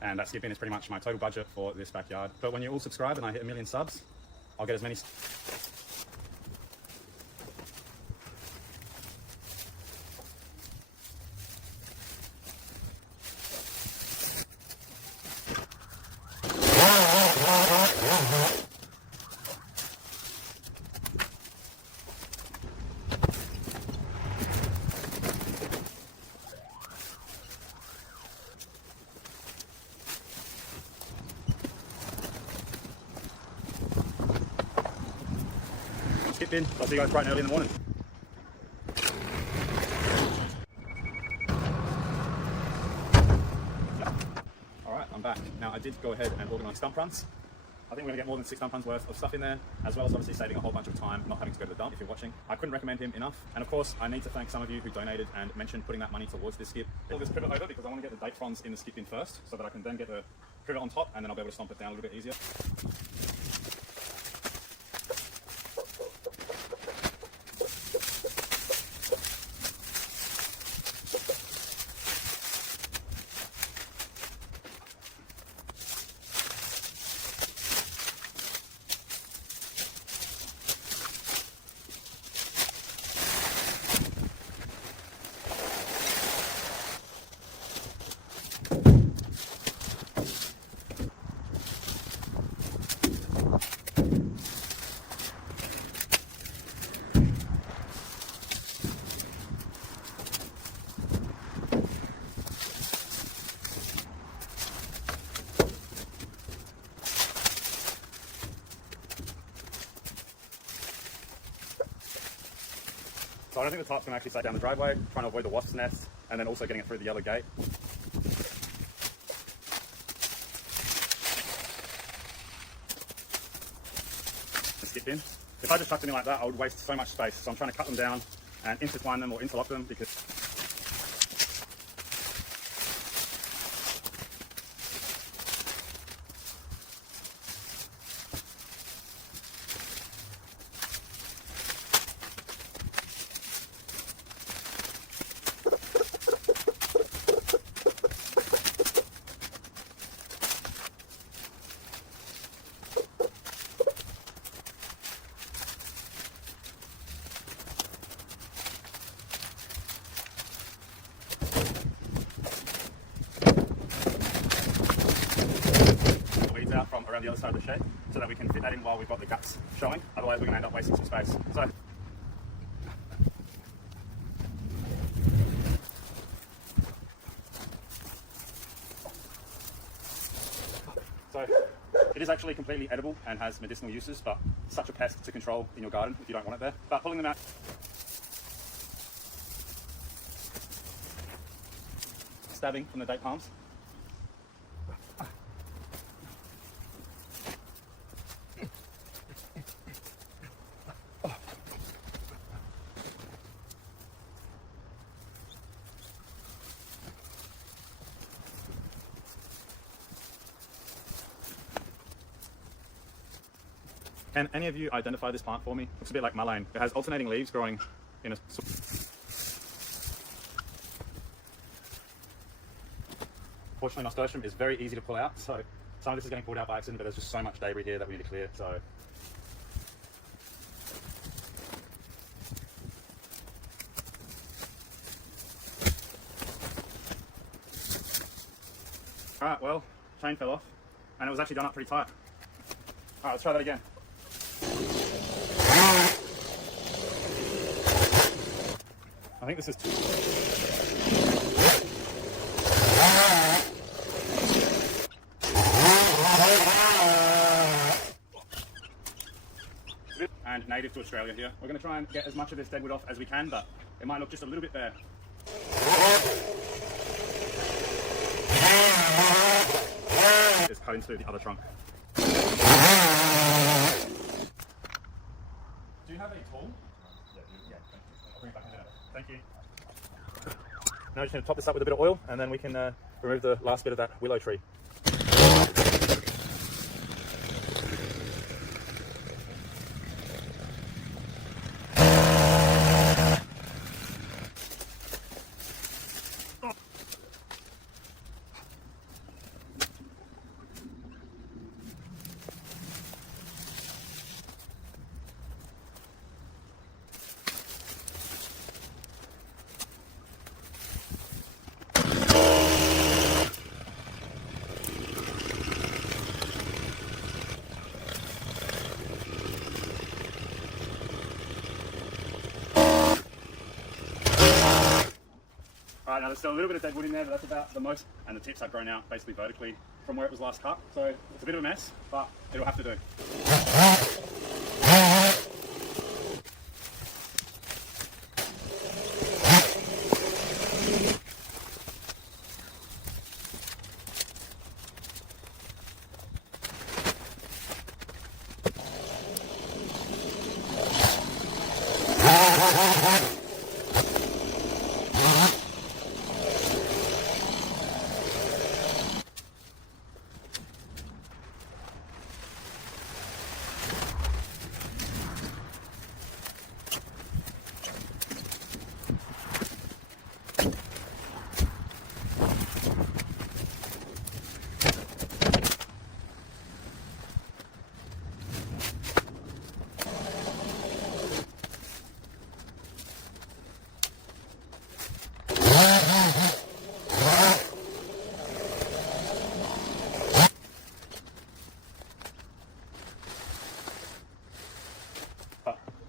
and that skip in is pretty much my total budget for this backyard. But when you all subscribe and I hit 1 million subs, I'll get as many. Skip in. I'll see you guys bright and early in the morning. Alright, I'm back. Now I did go ahead and organise stump runs. I think we're going to get more than 6 stump runs worth of stuff in there, as well as obviously saving a whole bunch of time not having to go to the dump if you're watching. I couldn't recommend him enough. And of course, I need to thank some of you who donated and mentioned putting that money towards this skip. I'll just pivot over because I want to get the date fronds in the skip in first, so that I can then get the privet on top, and then I'll be able to stomp it down a little bit easier. So I don't think the tarp's going to actually stay down the driveway, trying to avoid the wasp's nest, and then also getting it through the yellow gate. Skip in. If I just chucked them in like that, I would waste so much space. So I'm trying to cut them down and intertwine them or interlock them because out from around the other side of the shed so that we can fit that in while we've got the guts showing. Otherwise we're going to end up wasting some space. So it is actually completely edible and has medicinal uses, but such a pest to control in your garden if you don't want it there. But pulling them out, stabbing from the date palms. Can any of you identify this plant for me? Looks a bit like mullein. It has alternating leaves growing in a... Fortunately, nasturtium is very easy to pull out, so some of this is getting pulled out by accident, but there's just so much debris here that we need to clear, so... Alright, well, chain fell off, and it was actually done up pretty tight. Alright, let's try that again. I think this is and native to Australia here. We're going to try and get as much of this deadwood off as we can, but it might look just a little bit bare. Just cut into the other trunk. Do you have a tool? Yeah. I'll bring it back in a minute. Thank you. Now we're just going to top this up with a bit of oil, and then we can remove the last bit of that willow tree. All right, now there's still a little bit of dead wood in there, but that's about the most, and the tips have grown out basically vertically from where it was last cut. So it's a bit of a mess, but it'll have to do.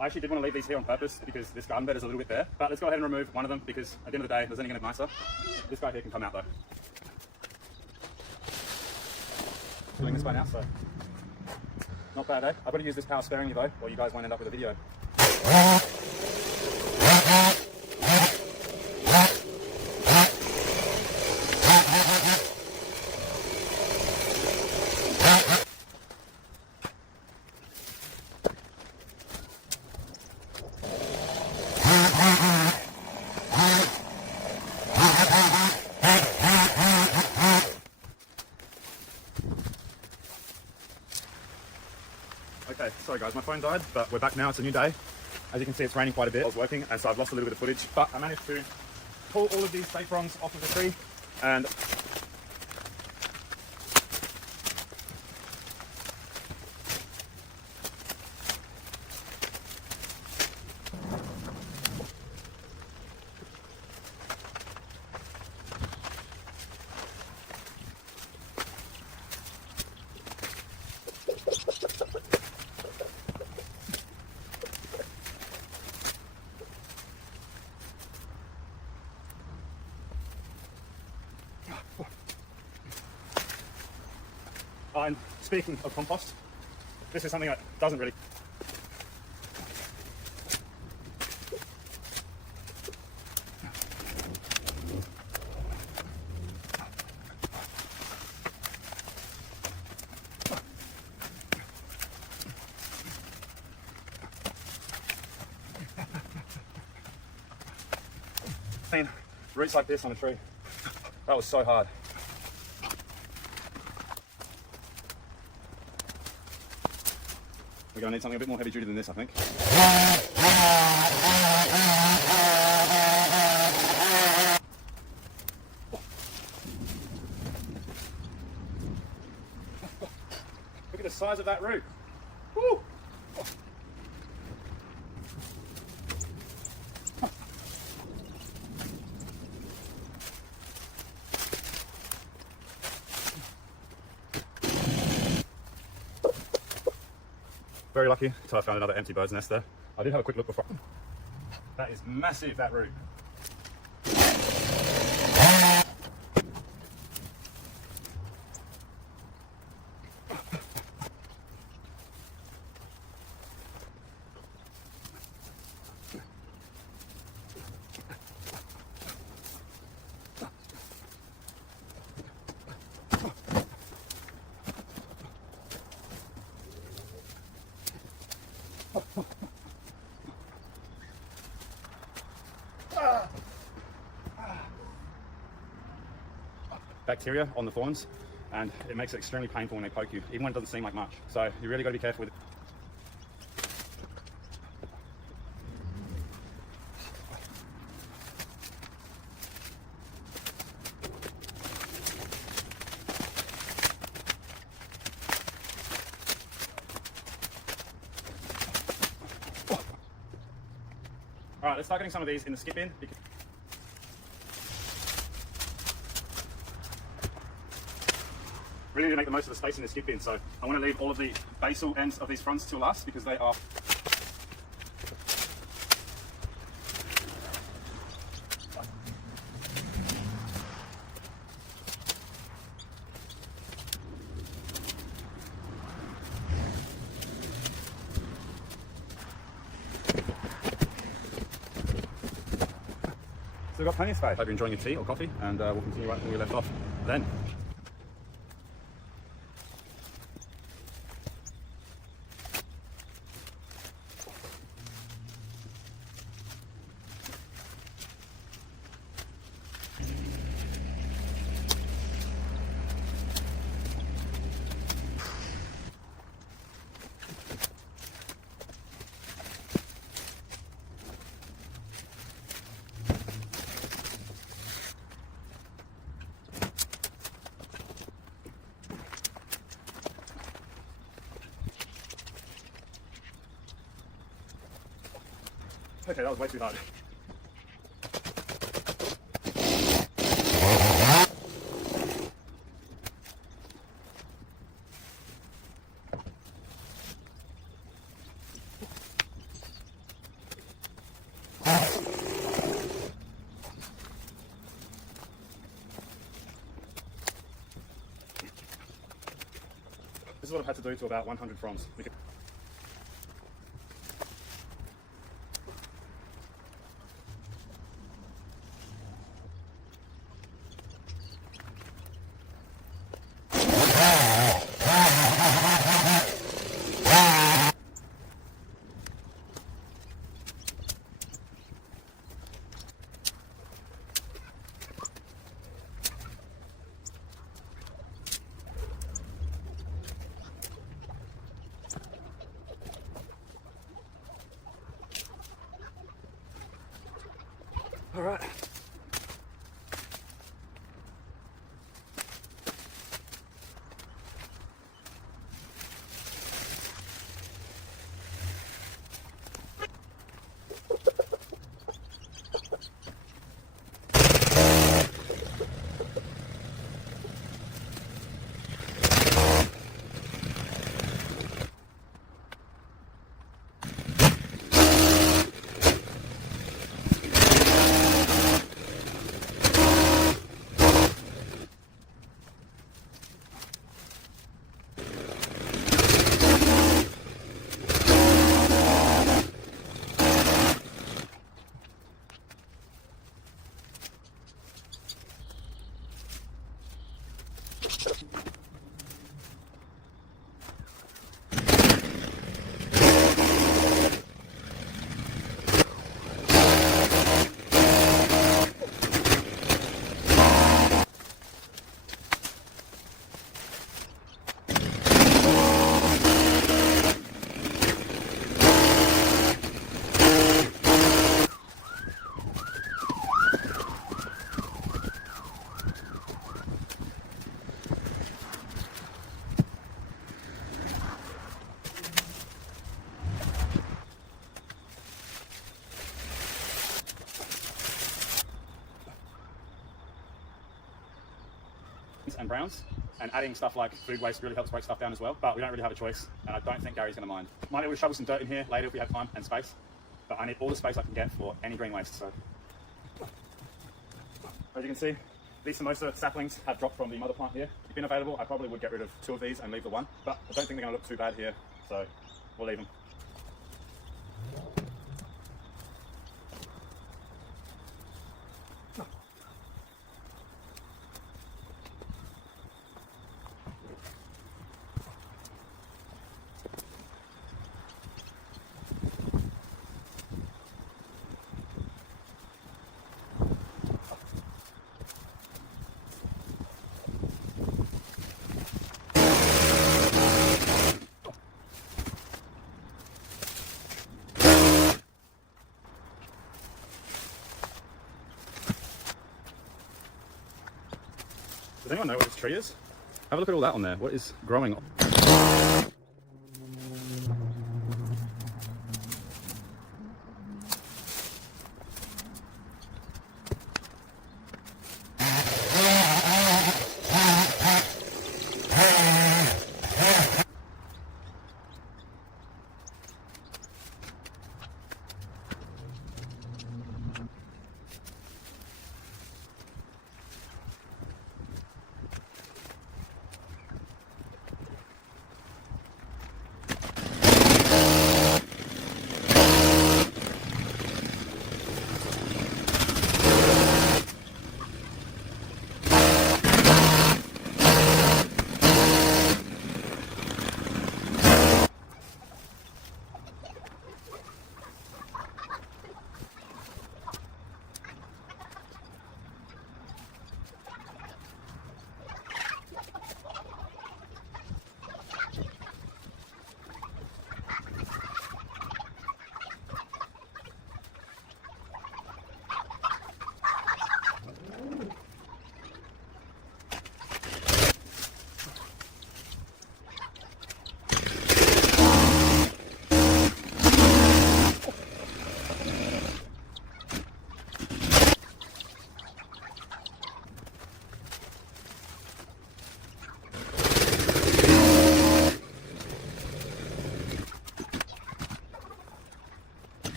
I actually did want to leave these here on purpose because this garden bed is a little bit bare. But let's go ahead and remove one of them because at the end of the day, there's anything nicer. This guy here can come out though. Doing this by now, so not bad, eh? I've got to use this power sparingly though, or you guys won't end up with a video. Okay, sorry guys, my phone died, but we're back now. It's a new day. As you can see, it's raining quite a bit. I was working, and so I've lost a little bit of footage, but I managed to pull all of these fake prongs off of the tree, and and speaking of compost, this is something that doesn't really... Seen roots like this on a tree. That was so hard. We're going to need something a bit more heavy duty than this, I think. Look at the size of that root. Woo! Very lucky until I found another empty bird's nest there. I did have a quick look before. That is massive, that root. Bacteria on the thorns, and it makes it extremely painful when they poke you, even when it doesn't seem like much. So you really got to be careful with it. All right, let's start getting some of these in the skip bin. Really need to make the most of the space in the skip bin, so I want to leave all of the basal ends of these fronds till last because they are we've got plenty of space. Hope you're enjoying your tea or coffee, and we'll continue right where we left off then. Okay, that was way too hard. This is what I've had to do to about 100 fronds. All right. And browns, and adding stuff like food waste really helps break stuff down as well, but we don't really have a choice, and I don't think Gary's going to mind. Might be able to shovel some dirt in here later if we have time and space, but I need all the space I can get for any green waste. So as you can see, these Samosa saplings have dropped from the mother plant here. If been available, I probably would get rid of 2 of these and leave the 1, but I don't think they're going to look too bad here, so we'll leave them. Does anyone know what this tree is? Have a look at all that on there. What is growing?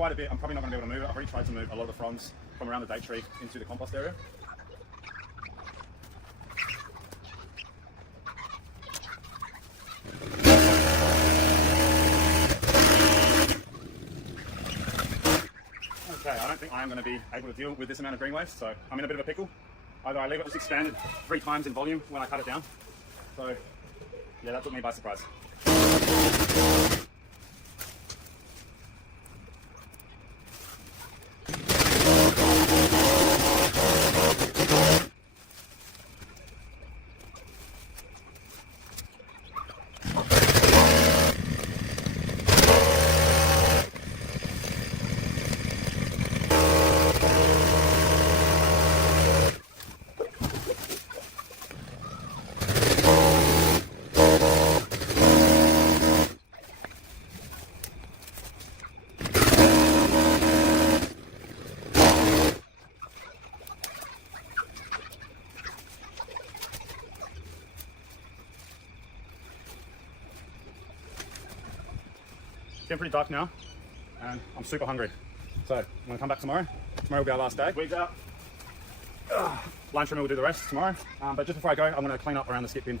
quite a bit. I'm probably not going to be able to move it. I've already tried to move a lot of the fronds from around the date tree into the compost area. Okay, I don't think I am going to be able to deal with this amount of green waste, so I'm in a bit of a pickle. Either I leave it, it's expanded 3 times in volume when I cut it down. So, yeah, that took me by surprise. Getting pretty dark now, and I'm super hungry. So I'm gonna come back tomorrow. Tomorrow will be our last day. Weeds out. Line trimmer will do the rest tomorrow. But just before I go, I'm gonna clean up around the skip bin.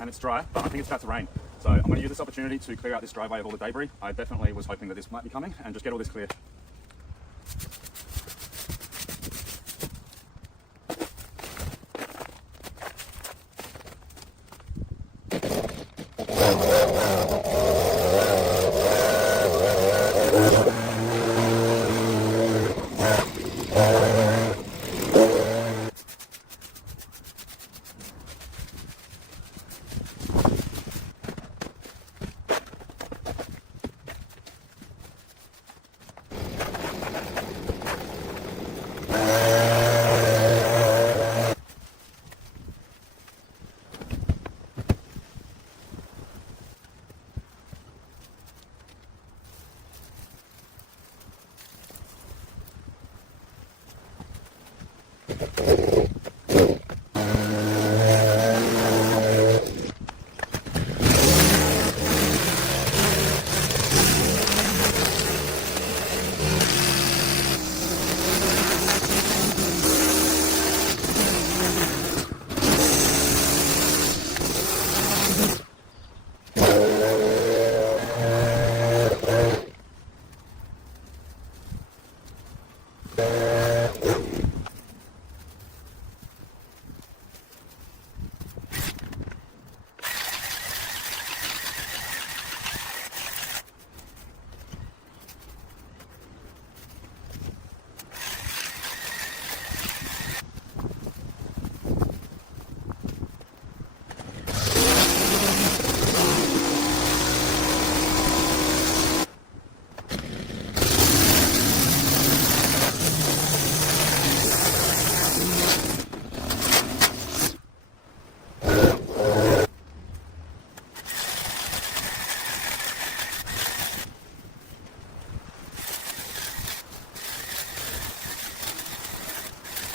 And it's dry, but I think it's about to rain. So I'm going to use this opportunity to clear out this driveway of all the debris. I definitely was hoping that this might be coming, and just get all this clear.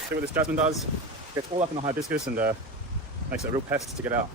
See what this jasmine does? Gets all up in the hibiscus and makes it a real pest to get out.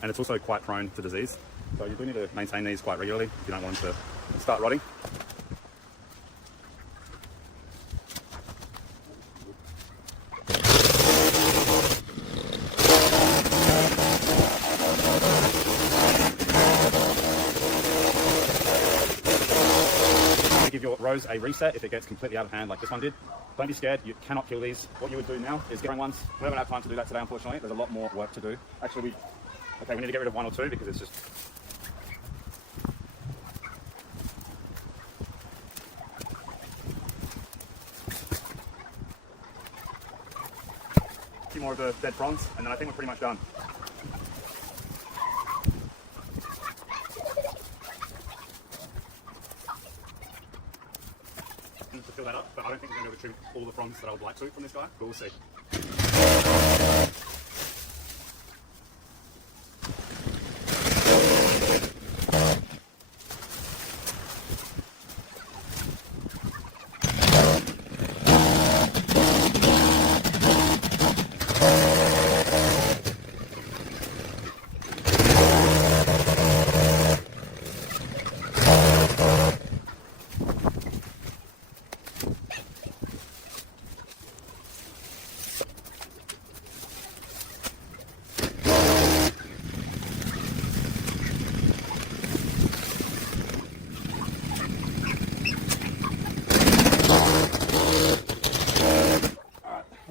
And it's also quite prone to disease. So you do need to maintain these quite regularly if you don't want them to start rotting. give your rows a reset if it gets completely out of hand like this one did. Don't be scared, you cannot kill these. What you would do now is get ones. We haven't had time to do that today, unfortunately. There's a lot more work to do. Actually, we need to get rid of 1 or 2 because it's just... a few more of the dead fronds, and then I think we're pretty much done. To fill that up, but I don't think we're going to be able to trim all the fronds that I would like to from this guy, but we'll see.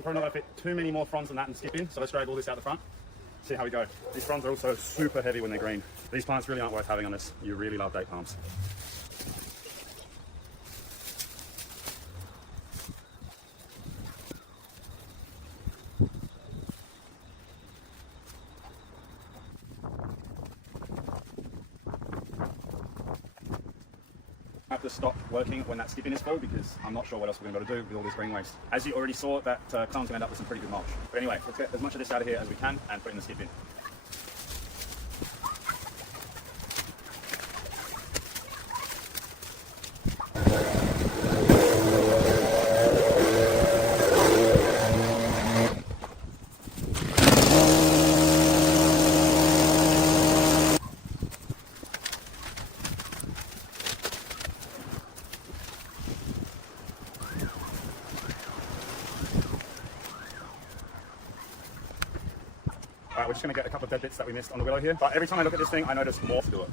Probably not going to fit too many more fronds than that and skip in, so let's drag all this out the front, see how we go. These fronds are also super heavy when they're green. These plants really aren't worth having on this. You really love date palms. I have to stop working when that skipping is full because I'm not sure what else we're going to be able to do with all this green waste. As you already saw, that clown's going to end up with some pretty good mulch. But anyway, let's get as much of this out of here as we can and put in the skip in. We're just going to get a couple of dead bits that we missed on the willow here. But every time I look at this thing, I notice more to do it.